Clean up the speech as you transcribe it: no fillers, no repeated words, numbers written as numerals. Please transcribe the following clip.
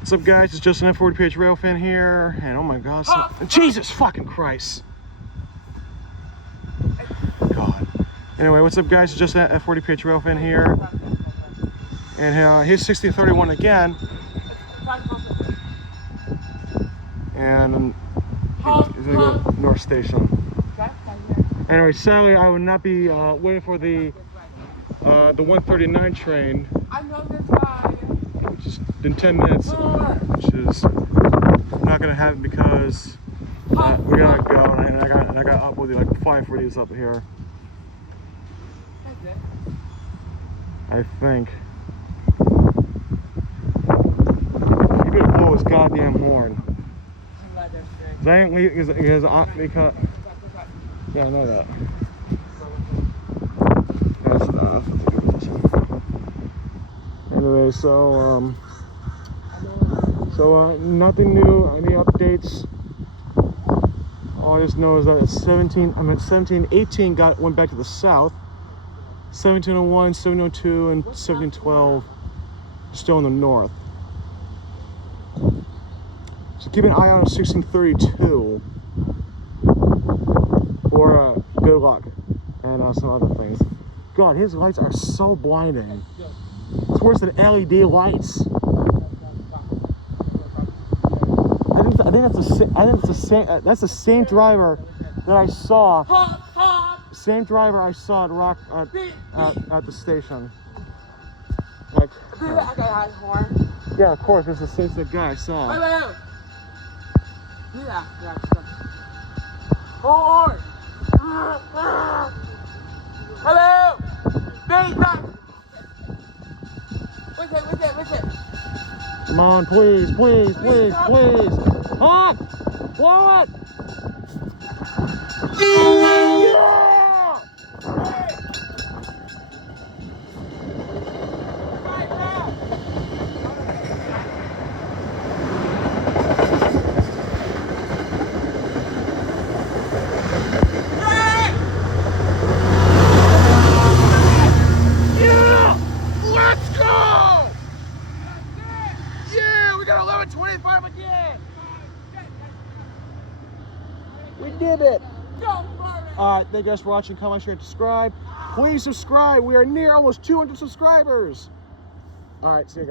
What's up, guys? It's Justin F40PH Rail Fan here, and oh my God, Jesus fucking Christ! God. Anyway, what's up, guys? It's Justin F40PH Rail Fan here, and here's 1631 again, and he's gonna go North Station. Anyway, sadly, I will not be waiting for the 139 train. I know this guy. Which is in 10 minutes, which is not gonna happen because we gotta go, and I got up with like 5 for these up here. I think. He could blow his goddamn horn. Because yeah, I know that. That's enough. Anyway, so nothing new. Any updates? All I just know is that at 1718 went back to the south. 1701, 1702, and 1712 still in the north. So keep an eye out on 1632 for good luck and some other things. God, his lights are so blinding. It's worse than LED lights. I think that's the same driver that I saw. Same driver I saw at at the station. Like, yeah, of course, it's the same guy I saw. Hello. Horn. Hello. What's it? Come on, please. Honk! Blow it! Yeah! Let's go! Yeah, we got 11:25 again. We did it. Alright, thank you guys for watching. Comment, share, and subscribe. Please subscribe. We are near almost 200 subscribers. Alright, see you guys.